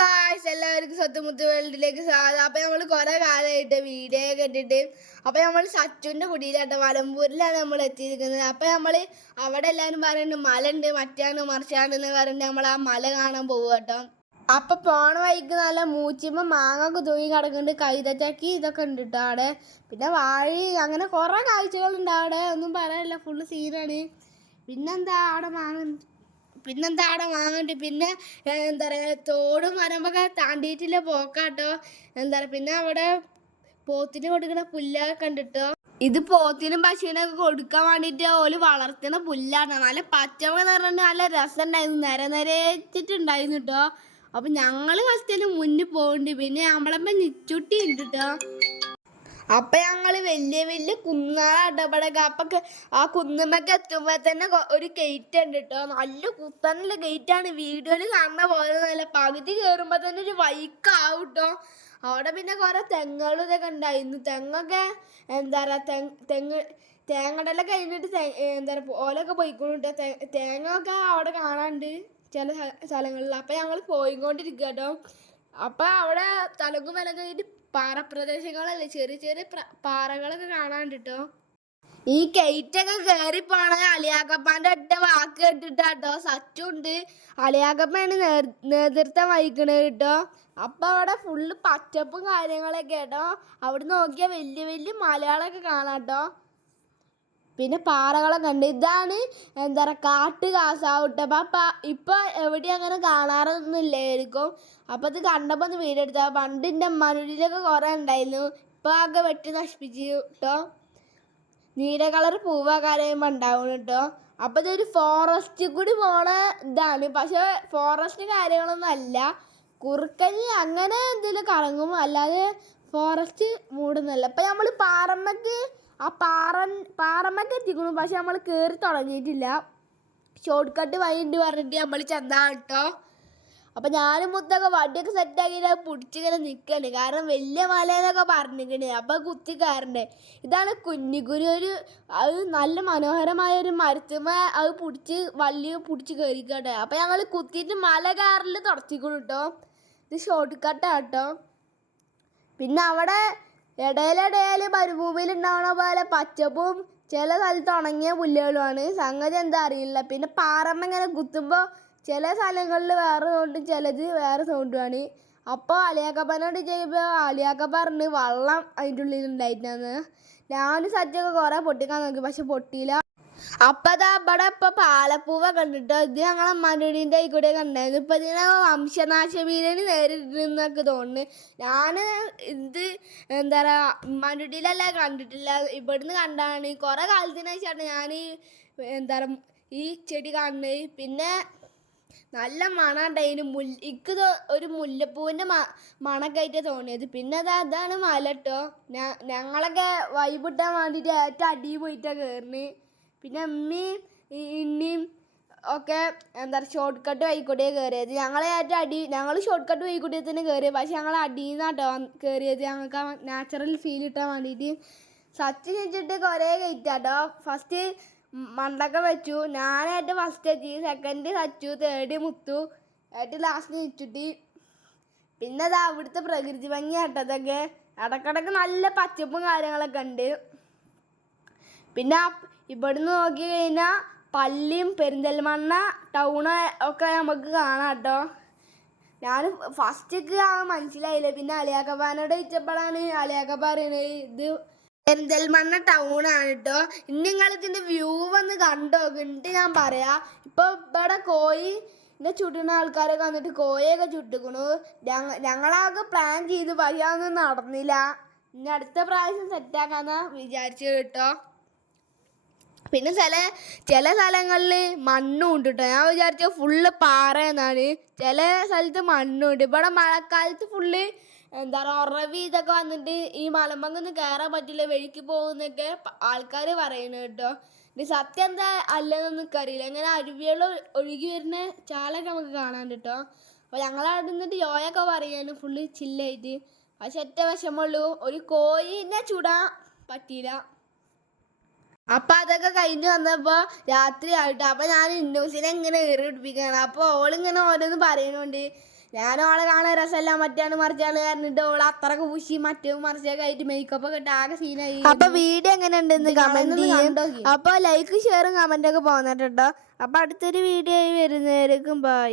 Guys എല്ലാവർക്കും സ്വത്തുമുത്ത് വേൾഡിലേക്ക് സ്വാഗതം. അപ്പം നമ്മൾ കുറേ കാലമായിട്ട് വീഡിയോ ഒക്കെ ഇട്ടിട്ട് അപ്പം നമ്മൾ സച്ചുവിൻ്റെ കുടിയിലാട്ടോ മലമ്പൂരിലാണ് നമ്മൾ എത്തിയിരിക്കുന്നത്. അപ്പം നമ്മൾ അവിടെ എല്ലാവരും പറയുന്നുണ്ട് മല ഉണ്ട്, മറ്റാണ് മറിച്ചാണെന്ന് പറഞ്ഞിട്ട് നമ്മൾ ആ മല കാണാൻ പോകുക കേട്ടോ. അപ്പം പോണ വഴിക്ക് നല്ല മൂച്ചിമ്മ മാങ്ങ ഒക്കെ തൂങ്ങി കിടക്കുന്നുണ്ട്, കൈതച്ചക്കി ഇതൊക്കെ ഉണ്ട് കേട്ടോ അവിടെ. പിന്നെ വാഴി അങ്ങനെ കുറേ കാഴ്ചകളുണ്ട് അവിടെ, ഒന്നും പറയാനില്ല, ഫുള്ള് സീനാണ്. പിന്നെന്താ അവിടെ വാങ്ങുന്നുണ്ട്. പിന്നെ എന്താ പറയുക, തോടും മരമൊക്കെ താണ്ടിയിട്ടില്ല പോക്കാട്ടോ. എന്താ പറയുക, പിന്നെ അവിടെ പോത്തിന് കൊടുക്കുന്ന പുല്ലൊക്കെ കണ്ടിട്ടോ. ഇത് പോത്തിനും പശുവിനൊക്കെ കൊടുക്കാൻ വേണ്ടിയിട്ട് ഓല് വളർത്തുന്ന പുല്ലാണ്. നല്ല പച്ചമ പറഞ്ഞിട്ട് നല്ല രസം ഉണ്ടായിരുന്നു, നിരച്ചിട്ടുണ്ടായിരുന്നു കേട്ടോ. അപ്പം ഞങ്ങൾ ഫസ്റ്റിന് മുന്നിൽ പോകുന്നുണ്ട്. പിന്നെ നമ്മളപ്പം നിച്ചുട്ടി ഉണ്ട് കേട്ടോ. അപ്പം ഞങ്ങൾ വലിയ വലിയ കുന്നാളാട്ടോ ഇവിടെ. അപ്പം ആ കുന്നുമ്മൊക്കെ എത്തുമ്പോൾ തന്നെ ഒരു ഗേറ്റ് ഉണ്ട് കേട്ടോ. നല്ല കുത്തനുള്ള ഗേറ്റാണ്, വീഡിയോയിൽ കാണുന്ന പോലെ നല്ല. പകുതി കയറുമ്പോൾ തന്നെ ഒരു വൈക്കാവും കേട്ടോ. അവിടെ പിന്നെ കുറേ തെങ്ങുകളും ഇതൊക്കെ ഉണ്ടായിരുന്നു. തെങ്ങൊക്കെ എന്താ പറയുക, തേങ്ങടല കഴിഞ്ഞിട്ട് എന്താ പറയുക ഓലൊക്കെ പോയിക്കൊണ്ടിട്ടോ. തേങ്ങ ഒക്കെ അവിടെ കാണാനുണ്ട് ചില സ്ഥലങ്ങളിൽ. അപ്പം ഞങ്ങൾ പോയിക്കൊണ്ടിരിക്കുക കേട്ടോ. അപ്പം അവിടെ തലങ്ങും വിലങ്ങും കഴിഞ്ഞിട്ട് പാറപ്രദേശങ്ങളല്ലേ, ചെറിയ ചെറിയ പാറകളൊക്കെ കാണാണ്ട് കേട്ടോ. ഈ കയറ്റൊക്കെ കയറി പോണ അലിയാക്കപ്പാൻ്റെ ഒറ്റ വാക്ക് കേട്ടിട്ടാട്ടോ. സച്ചുണ്ട്, അലിയാക്കപ്പയാണ് നേതൃത്വം വഹിക്കണത് കേട്ടോ. അപ്പം അവിടെ ഫുള്ള് പച്ചപ്പും കാര്യങ്ങളൊക്കെ കേട്ടോ. അവിടെ നോക്കിയാൽ വലിയ വലിയ മലകളൊക്കെ കാണാം കേട്ടോ. പിന്നെ പാറകളൊക്കെ ഉണ്ട്. ഇതാണ് എന്താ പറയുക കാട്ട് കാസാവട്ടെ. അപ്പം ഇപ്പം എവിടെയും അങ്ങനെ കാണാറൊന്നും ഇല്ലായിരിക്കും. അപ്പം ഇത് കണ്ടപ്പോൾ ഒന്ന് വീഡിയോ എടുത്താൽ. പണ്ട് എൻ്റെ അമ്മാനൂരിലൊക്കെ കുറേ ഉണ്ടായിരുന്നു, ഇപ്പം ആകെ വെട്ടി നശിപ്പിച്ചു കേട്ടോ. നീല കളർ പൂവാകാരം ഉണ്ടാവും കേട്ടോ. അപ്പം ഇതൊരു ഫോറസ്റ്റ് കൂടി പോണ ഇതാണ്, പക്ഷേ ഫോറസ്റ്റ് കാര്യങ്ങളൊന്നും അല്ല, കുറുക്കന് അങ്ങനെ എന്തെങ്കിലും കറങ്ങും, അല്ലാതെ ഫോറസ്റ്റ് മൂടുന്നല്ല. അപ്പം നമ്മൾ പാറമ്മക്ക് എത്തിക്കണം, പക്ഷെ നമ്മൾ കയറി തുടങ്ങിയിട്ടില്ല. ഷോർട്ട് കട്ട് വഴിയുണ്ട് പറഞ്ഞിട്ട് നമ്മൾ ചെന്നാണ് കേട്ടോ. അപ്പം ഞാനും മുത്തൊക്കെ വടിയൊക്കെ സെറ്റാക്കിയിട്ട് പിടിച്ചിങ്ങനെ നിൽക്കണേ, കാരണം വലിയ മലയെന്നൊക്കെ പറഞ്ഞിരിക്കണേ. അപ്പം കുത്തി കയറണ്ടേ. ഇതാണ് കുഞ്ഞിക്കുരു, അത് നല്ല മനോഹരമായ ഒരു മരത്തുമ്മ അത് വള്ളി പിടിച്ച് കയറിക്കട്ടെ. അപ്പം ഞങ്ങൾ കുത്തിയിട്ട് മല കയറൽ തുടച്ചിക്കണം കേട്ടോ. ഇത് ഷോർട്ട് കട്ടാണ് കേട്ടോ. പിന്നെ അവിടെ ഇടയിലിടയിൽ മരുഭൂമിയിൽ ഉണ്ടാവണ പോലെ പച്ചപ്പും ചില സ്ഥലത്ത് ഉണങ്ങിയ പുല്ലുകളുമാണ്. സംഗതി എന്താ അറിയില്ല. പിന്നെ പാറമ്മ ഇങ്ങനെ കുത്തുമ്പോൾ ചില സ്ഥലങ്ങളിൽ വേറെ സൗണ്ടും ചിലത് വേറെ സൗണ്ടുമാണ്. അപ്പോൾ അലിയാക്കപ്പനോട് ചെയ്യുമ്പോൾ അലിയാക്ക പറഞ്ഞ് വെള്ളം അതിൻ്റെ ഉള്ളിൽ ഉണ്ടായിട്ടാണ്. ഞാനും സജ്ജൊക്കെ കുറേ പൊട്ടിക്കാൻ നോക്കി, പക്ഷെ പൊട്ടിയില്ല. അപ്പം അതാ ഇവിടെ ഇപ്പം പാലപ്പൂവൊക്കെ ഉണ്ട് കേട്ടോ. ഇത് ഞങ്ങളെ മനുവിൻ്റെ കൂടെ കണ്ടായിരുന്നു. ഇപ്പം ഇതിനെ വംശനാശ ഭീഷണി നേരിടുന്നൊക്കെ തോന്നുന്നു. ഞാൻ ഇത് എന്താ പറയുക മനുടിയിലല്ല കണ്ടിട്ടില്ല, ഇവിടുന്ന് കണ്ടാണ്. കുറേ കാലത്തിന് ശേഷമാണ് ഞാൻ എന്താ പറയുക ഈ ചെടി കാണുന്നത്. പിന്നെ നല്ല മണം ഉണ്ടായിരുന്നു. എനിക്ക് ഒരു മുല്ലപ്പൂവിൻ്റെ മണമൊക്കെ ആയിട്ട് തോന്നിയത്. പിന്നെ അതാണ് മല കേട്ടോ. ഞങ്ങളൊക്കെ വൈബിട്ടാൻ വേണ്ടിയിട്ട് ഏറ്റവും അടിയിൽ പോയിട്ടാണ് കയറുന്നത്. പിന്നെ അമ്മയും ഇന്നിയും ഒക്കെ എന്താ പറയുക ഷോർട്ട് കട്ട് വഴിക്കൂടിയാണ് കയറിയത്. ഞങ്ങൾ ഷോർട്ട് കട്ട് വഴിക്കൂടിയിൽ തന്നെ കയറിയത്, പക്ഷെ ഞങ്ങൾ അടിയിൽ നിന്നാട്ടോ കയറിയത്, ഞങ്ങൾക്ക് ആ നാച്ചുറൽ ഫീൽ കിട്ടാൻ വേണ്ടിയിട്ട്. സച്ച് വെച്ചിട്ട് കുറേ ഗേറ്റാട്ടോ. ഫസ്റ്റ് മണ്ടൊക്കെ വെച്ചു, ഞാനായിട്ട് ഫസ്റ്റ് എത്തി, സെക്കൻഡ് സച്ചു, തേർഡ് മുത്തു, ഏറ്റവും ലാസ്റ്റ് നിച്ചുട്ടി. പിന്നെ അത് അവിടുത്തെ പ്രകൃതി ഭംഗി ആട്ടതൊക്കെ, ഇടക്കിടക്ക് നല്ല പച്ചപ്പും കാര്യങ്ങളൊക്കെ ഉണ്ട്. പിന്നെ ഇവിടുന്ന് നോക്കി കഴിഞ്ഞാൽ പള്ളിയും പെരിന്തൽമണ്ണ ടൗണ് ഒക്കെ നമുക്ക് കാണാം കേട്ടോ. ഞാൻ ഫസ്റ്റൊക്കെ മനസ്സിലായില്ല, പിന്നെ അലിയാക്കപ്പാനോട് ചോദിച്ചപ്പോഴാണ് അലിയാക്ക പറയുന്നത് ഇത് പെരിന്തൽമണ്ണ ടൗണാണ് കേട്ടോ. ഇനി നിങ്ങളിതിൻ്റെ വ്യൂ വന്ന് കണ്ടോ, എന്നിട്ട് ഞാൻ പറയാം. ഇപ്പോൾ ഇവിടെ കോഴിനെ ചുട്ടുന്ന ആൾക്കാരൊക്കെ വന്നിട്ട് കോഴിയൊക്കെ ചുട്ടിക്കണു. ഞങ്ങളാകെ പ്ലാൻ ചെയ്ത്, പക്ഷേ അതൊന്നും നടന്നില്ല. ഇനി അടുത്ത പ്രാവശ്യം സെറ്റാക്കാന്നാ വിചാരിച്ചത് കേട്ടോ. പിന്നെ ചില സ്ഥലങ്ങളിൽ മണ്ണും ഉണ്ട് കേട്ടോ. ഞാൻ വിചാരിച്ചത് ഫുള്ള് പാറ എന്നാണ്, ചില സ്ഥലത്ത് മണ്ണുണ്ട്. ഇവിടെ മഴക്കാലത്ത് ഫുള്ള് എന്താ പറയുക ഉറവി ഇതൊക്കെ വന്നിട്ട് ഈ മലമ്പങ്ങൊന്നും കയറാൻ പറ്റില്ല, വഴിക്ക് പോകുന്നൊക്കെ ആൾക്കാർ പറയുന്നത് കേട്ടോ. ഇനി സത്യം എന്താ അല്ലെന്നൊന്നും എനിക്കറിയില്ല. ഇങ്ങനെ അരുവികൾ ഒഴുകി വരുന്ന ചാലൊക്കെ നമുക്ക് കാണാൻ കേട്ടോ. അപ്പോൾ ഞങ്ങളവിടെ നിന്നിട്ട് യോയൊക്കെ പറയാണ് ഫുള്ള് ചില്ലായിട്ട്. പക്ഷെ ഒറ്റ വിഷമമുള്ളൂ, ഒരു കോഴിനെ ചുടാൻ പറ്റിയില്ല. അപ്പം അതൊക്കെ കഴിഞ്ഞ് വന്നപ്പോൾ രാത്രി ആയിട്ട്. അപ്പം ഞാൻ ഇന്നൂസിനെ ഇങ്ങനെ ഏറി പിടിപ്പിക്കുകയാണ്. അപ്പോൾ ഓളിങ്ങനെ ഓരോന്ന് പറയുന്നുണ്ട്. ഞാനും ആളെ കാണാൻ രസമല്ല മറ്റാണ് മറിച്ചാണ് പറഞ്ഞിട്ട് ഓള് അത്രക്ക് പൂശി മറ്റേ മറിച്ചൊക്കെ ആയിട്ട് മേക്കപ്പ് ഒക്കെ ഇട്ട് ആകെ സീനായി. അപ്പൊ വീഡിയോ എങ്ങനെ ഉണ്ടെന്ന് കമന്റ് ചെയ്യും. അപ്പൊ ലൈക്ക് ഷെയറും കമന്റ് ഒക്കെ പോകുന്നുണ്ട് കേട്ടോ. അപ്പൊ അടുത്തൊരു വീഡിയോ വരുന്നതായിരിക്കും. ബൈ.